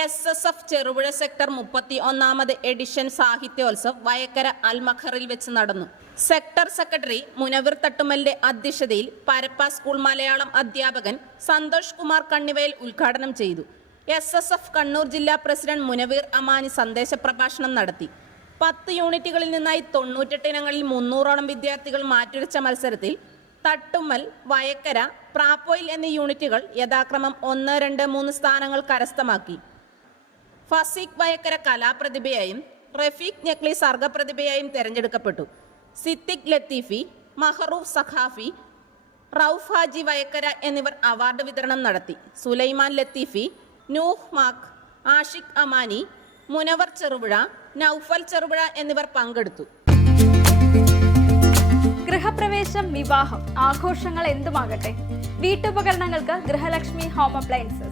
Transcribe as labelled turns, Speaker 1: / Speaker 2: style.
Speaker 1: S S F Cherupuzha sector മുപ്പത്തി ഒന്നാമത് edition Sahityotsav Vayakkara അൽമഖറിൽ വെച്ച് നടന്നു. സെക്ടർ സെക്രട്ടറി മുനവിർ തട്ടുമലിന്റെ അധ്യക്ഷതയിൽ പരപ്പ സ്കൂൾ മലയാളം അധ്യാപകൻ സന്തോഷ് കുമാർ കണ്ണിവയൽ ഉദ്ഘാടനം ചെയ്തു. എസ് എസ് എഫ് കണ്ണൂർ ജില്ലാ പ്രസിഡന്റ് മുനവീർ അമാനി സന്ദേശ പ്രഭാഷണം നടത്തി. പത്ത് യൂണിറ്റുകളിൽ നിന്നായി തൊണ്ണൂറ്റെട്ട് ഇനങ്ങളിൽ മുന്നൂറോളം വിദ്യാർത്ഥികൾ മാറ്റുരച്ച മത്സരത്തിൽ തട്ടുമ്മൽ വയക്കര പ്രാപ്പോയിൽ എന്നീ യൂണിറ്റുകൾ യഥാക്രമം ഒന്ന് രണ്ട് മൂന്ന് സ്ഥാനങ്ങൾ കരസ്ഥമാക്കി. ഫസീഖ് വയക്കര കലാപ്രതിഭയായും റഫീഖ് നക്ലി സർഗപ്രതിഭയായും തെരഞ്ഞെടുക്കപ്പെട്ടു. സിദ്ദിഖ് ലത്തീഫി മഹറൂഫ് സഖാഫി റൌഫ് ഹാജി വയക്കര എന്നിവർ അവാർഡ് വിതരണം നടത്തി. സുലൈമാൻ ലത്തീഫി നൂഹ് മാഖ് ആഷിഖ് അമാനി മുനവർ ചെറുപുഴ നൌഫൽ ചെറുപുഴ എന്നിവർ പങ്കെടുത്തു.
Speaker 2: ഗൃഹപ്രവേശം വിവാഹം ആഘോഷങ്ങൾ എന്തുമാകട്ടെ? വീട്ടുപകരണങ്ങൾക്ക് Grihalakshmi home appliances.